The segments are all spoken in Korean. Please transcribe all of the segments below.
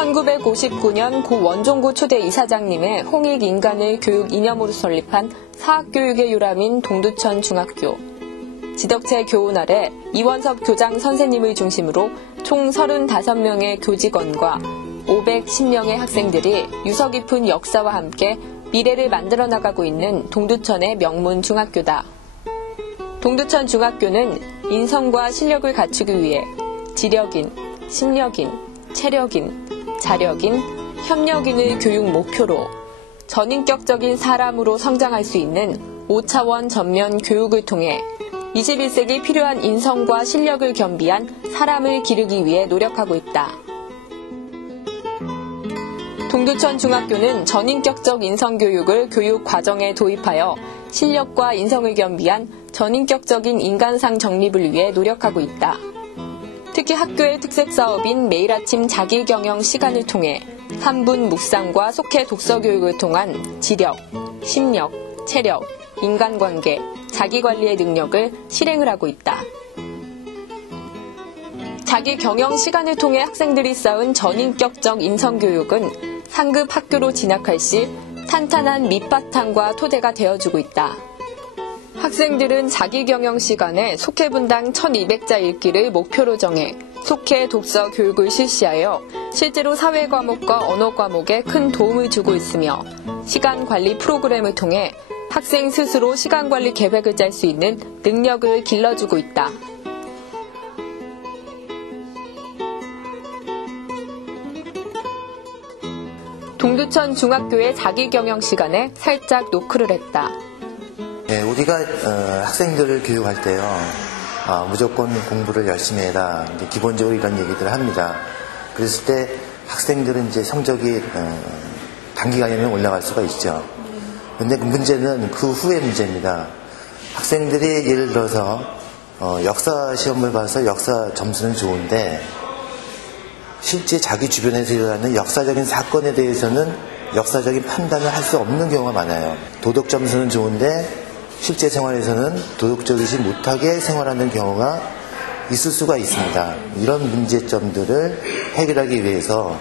1959년 고 원종구 초대 이사장님의 홍익 인간을 교육 이념으로 설립한 사학교육의 유람인 동두천 중학교. 지덕체 교훈 아래 이원섭 교장 선생님을 중심으로 총 35명의 교직원과 510명의 학생들이 유서 깊은 역사와 함께 미래를 만들어 나가고 있는 동두천의 명문 중학교다. 동두천 중학교는 인성과 실력을 갖추기 위해 지력인, 심력인, 체력인, 자력인, 협력인을 교육 목표로 전인격적인 사람으로 성장할 수 있는 5차원 전면 교육을 통해 21세기 필요한 인성과 실력을 겸비한 사람을 기르기 위해 노력하고 있다. 동두천 중학교는 전인격적 인성교육을 교육 과정에 도입하여 실력과 인성을 겸비한 전인격적인 인간상 정립을 위해 노력하고 있다. 특히 학교의 특색 사업인 매일 아침 자기경영 시간을 통해 3분 묵상과 속해 독서 교육을 통한 지력, 심력, 체력, 인간관계, 자기관리의 능력을 실행을 하고 있다. 자기경영 시간을 통해 학생들이 쌓은 전인격적 인성교육은 상급 학교로 진학할 시 탄탄한 밑바탕과 토대가 되어주고 있다. 학생들은 자기경영 시간에 속해분당 1200자 읽기를 목표로 정해 속해 독서 교육을 실시하여 실제로 사회과목과 언어과목에 큰 도움을 주고 있으며 시간관리 프로그램을 통해 학생 스스로 시간관리 계획을 짤 수 있는 능력을 길러주고 있다. 동두천 중학교의 자기경영 시간에 살짝 노크를 했다. 네, 우리가 학생들을 교육할 때요, 무조건 공부를 열심히 해라. 기본적으로 이런 얘기들을 합니다. 그랬을 때 학생들은 이제 성적이 단기간이면 올라갈 수가 있죠. 근데 그 문제는 그 후의 문제입니다. 학생들이 예를 들어서 역사 시험을 봐서 역사 점수는 좋은데 실제 자기 주변에서 일어나는 역사적인 사건에 대해서는 역사적인 판단을 할 수 없는 경우가 많아요. 도덕 점수는 좋은데 실제 생활에서는 도덕적이지 못하게 생활하는 경우가 있을 수가 있습니다. 이런 문제점들을 해결하기 위해서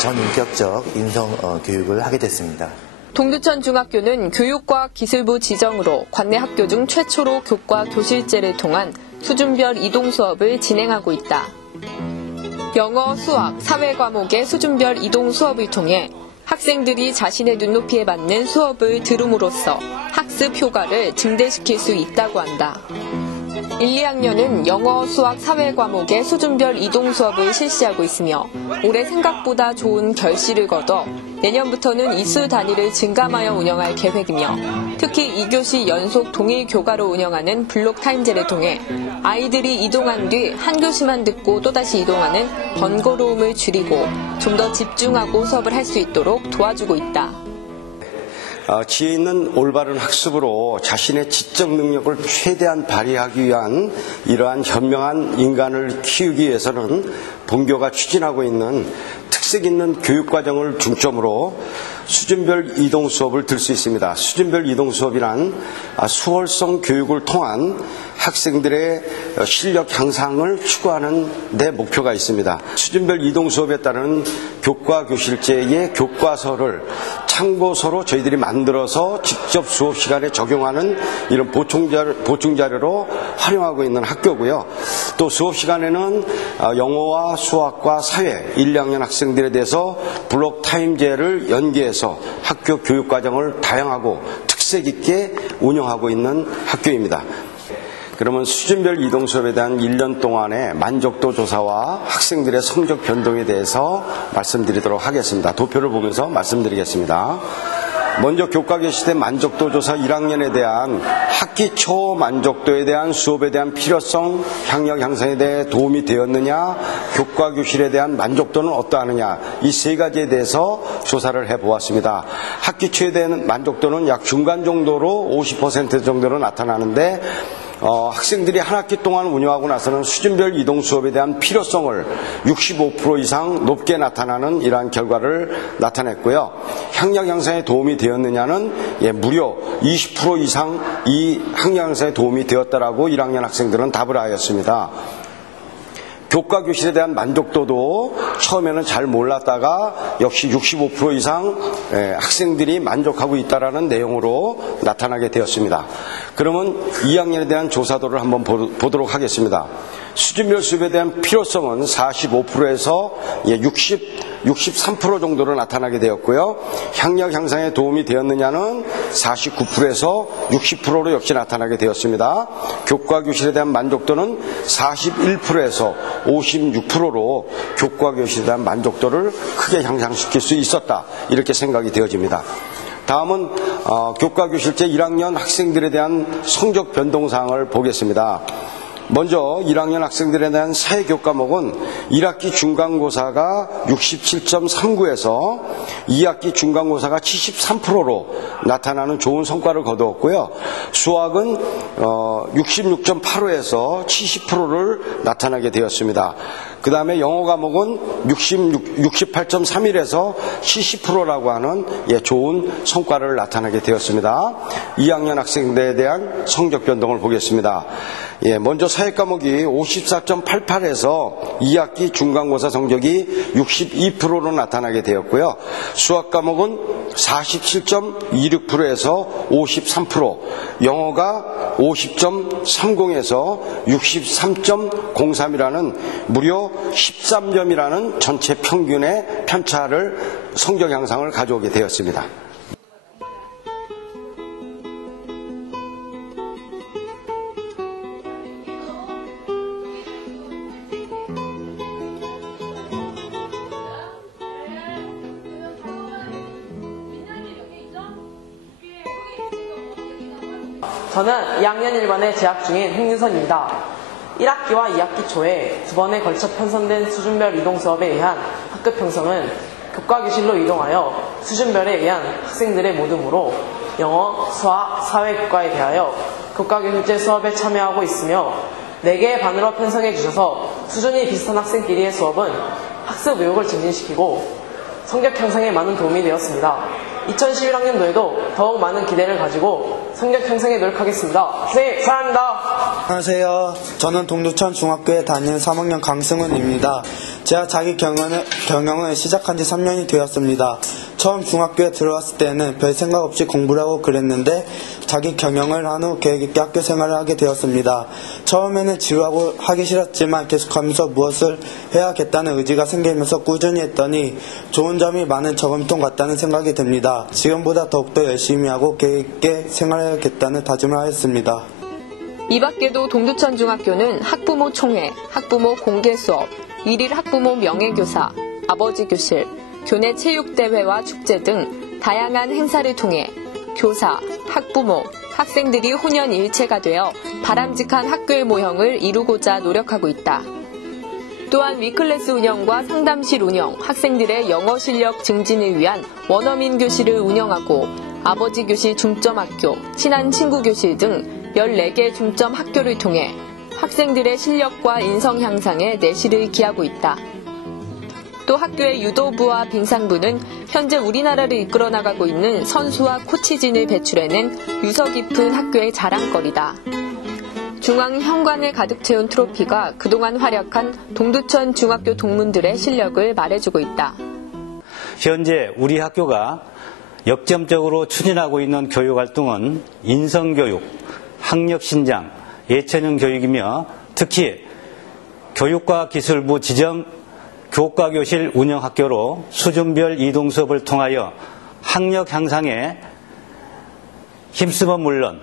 전인격적 인성 교육을 하게 됐습니다. 동두천 중학교는 교육과학기술부 지정으로 관내 학교 중 최초로 교과 교실제를 통한 수준별 이동 수업을 진행하고 있다. 영어, 수학, 사회 과목의 수준별 이동 수업을 통해 학생들이 자신의 눈높이에 맞는 수업을 들음으로써 학습 효과를 증대시킬 수 있다고 한다. 1, 2학년은 영어, 수학, 사회 과목의 수준별 이동 수업을 실시하고 있으며 올해 생각보다 좋은 결실을 거둬 내년부터는 이수 단위를 증감하여 운영할 계획이며 특히 2교시 연속 동일 교과로 운영하는 블록 타임제를 통해 아이들이 이동한 뒤 한 교시만 듣고 또다시 이동하는 번거로움을 줄이고 좀 더 집중하고 수업을 할 수 있도록 도와주고 있다. 지혜 있는 올바른 학습으로 자신의 지적 능력을 최대한 발휘하기 위한 이러한 현명한 인간을 키우기 위해서는 본교가 추진하고 있는 특색 있는 교육과정을 중점으로 수준별 이동 수업을 들 수 있습니다. 수준별 이동 수업이란 수월성 교육을 통한 학생들의 실력 향상을 추구하는 데 목표가 있습니다. 수준별 이동 수업에 따른 교과 교실제의 교과서를 참고서로 저희들이 만들어서 직접 수업 시간에 적용하는 이런 보충자료로 활용하고 있는 학교고요. 또 수업 시간에는 영어와 수학과 사회 1, 2학년 학생들에 대해서 블록 타임제를 연계해서 학교 교육과정을 다양하고 특색 있게 운영하고 있는 학교입니다. 그러면 수준별 이동 수업에 대한 1년 동안의 만족도 조사와 학생들의 성적 변동에 대해서 말씀드리도록 하겠습니다. 도표를 보면서 말씀드리겠습니다. 먼저 교과 개시대 만족도 조사 1학년에 대한 학기 초 만족도에 대한 수업에 대한 필요성, 학력 향상에 대해 도움이 되었느냐, 교과 교실에 대한 만족도는 어떠하느냐, 이 세 가지에 대해서 조사를 해보았습니다. 학기 초에 대한 만족도는 약 중간 정도로 50% 정도로 나타나는데 학생들이 한 학기 동안 운영하고 나서는 수준별 이동 수업에 대한 필요성을 65% 이상 높게 나타나는 이러한 결과를 나타냈고요. 학력 향상에 도움이 되었느냐는 무려 20% 이상 이 학력 향상에 도움이 되었다라고 1학년 학생들은 답을 하였습니다. 교과 교실에 대한 만족도도 처음에는 잘 몰랐다가 역시 65% 이상 학생들이 만족하고 있다라는 내용으로 나타나게 되었습니다. 그러면 2학년에 대한 조사도를 한번 보도록 하겠습니다. 수준별 수업에 대한 필요성은 45%에서 63% 정도로 나타나게 되었고요. 학력 향상에 도움이 되었느냐는 49%에서 60%로 역시 나타나게 되었습니다. 교과 교실에 대한 만족도는 41%에서 56%로 교과 교실에 대한 만족도를 크게 향상시킬 수 있었다, 이렇게 생각이 되어집니다. 다음은 교과 교실제 1학년 학생들에 대한 성적 변동사항을 보겠습니다. 먼저 1학년 학생들에 대한 사회교과목은 1학기 중간고사가 67.39에서 2학기 중간고사가 73%로 나타나는 좋은 성과를 거두었고요. 수학은 66.85에서 70%를 나타나게 되었습니다. 그 다음에 영어 과목은 68.31에서 70%라고 하는 좋은 성과를 나타나게 되었습니다. 2학년 학생들에 대한 성적 변동을 보겠습니다. 먼저 사회 과목이 54.88에서 2학기 중간고사 성적이 62%로 나타나게 되었고요. 수학 과목은 47.26%에서 53%, 영어가 50.30에서 63.03이라는 무려 13점이라는 전체 평균의 편차를 성적 향상을 가져오게 되었습니다. 저는 2학년 1반에 재학 중인 홍윤선입니다. 1학기와 2학기 초에 두 번에 걸쳐 편성된 수준별 이동 수업에 의한 학급 형성은 교과 교실로 이동하여 수준별에 의한 학생들의 모둠으로 영어, 수학, 사회교과에 대하여 교과 교실제 수업에 참여하고 있으며 4개의 반으로 편성해 주셔서 수준이 비슷한 학생끼리의 수업은 학습 의욕을 증진시키고 성적 향상에 많은 도움이 되었습니다. 2011학년도에도 더욱 많은 기대를 가지고 성적 향상에 노력하겠습니다. 선생님, 사랑합니다. 안녕하세요. 저는 동두천 중학교에 다니는 3학년 강승훈입니다. 제가 자기 경영을 시작한 지 3년이 되었습니다. 처음 중학교에 들어왔을 때는 별 생각 없이 공부를 하고 그랬는데 자기 경영을 한 후 계획 있게 학교 생활을 하게 되었습니다. 처음에는 지루하고 하기 싫었지만 계속하면서 무엇을 해야겠다는 의지가 생기면서 꾸준히 했더니 좋은 점이 많은 저금통 같다는 생각이 듭니다. 지금보다 더욱더 열심히 하고 계획 있게 생활해야겠다는 다짐을 하였습니다. 이 밖에도 동두천 중학교는 학부모 총회, 학부모 공개 수업, 일일 학부모 명예교사, 아버지 교실, 교내 체육대회와 축제 등 다양한 행사를 통해 교사, 학부모, 학생들이 혼연일체가 되어 바람직한 학교의 모형을 이루고자 노력하고 있다. 또한 위클래스 운영과 상담실 운영, 학생들의 영어 실력 증진을 위한 원어민 교실을 운영하고 아버지 교실 중점학교, 친한 친구 교실 등 14개 중점 학교를 통해 학생들의 실력과 인성 향상에 내실을 기하고 있다. 또 학교의 유도부와 빙상부는 현재 우리나라를 이끌어 나가고 있는 선수와 코치진을 배출해낸 유서 깊은 학교의 자랑거리다. 중앙 현관을 가득 채운 트로피가 그동안 활약한 동두천 중학교 동문들의 실력을 말해주고 있다. 현재 우리 학교가 역점적으로 추진하고 있는 교육활동은 인성교육, 학력신장, 예체능 교육이며 특히 교육과기술부 지정 교과교실 운영학교로 수준별 이동수업을 통하여 학력 향상에 힘쓰면 물론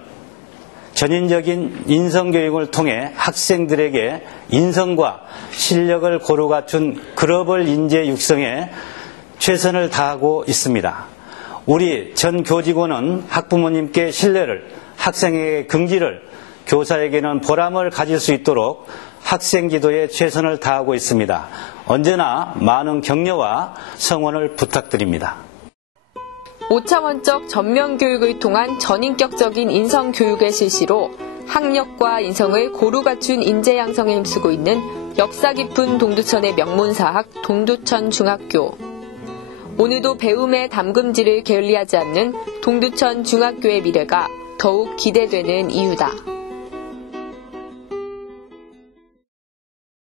전인적인 인성교육을 통해 학생들에게 인성과 실력을 고루 갖춘 글로벌 인재 육성에 최선을 다하고 있습니다. 우리 전 교직원은 학부모님께 신뢰를, 학생에게 긍지를, 교사에게는 보람을 가질 수 있도록 학생 기도에 최선을 다하고 있습니다. 언제나 많은 격려와 성원을 부탁드립니다. 5차원적 전면교육을 통한 전인격적인 인성교육의 실시로 학력과 인성을 고루 갖춘 인재 양성에 힘쓰고 있는 역사 깊은 동두천의 명문사학 동두천 중학교. 오늘도 배움의 담금질을 게을리하지 않는 동두천 중학교의 미래가 더욱 기대되는 이유다.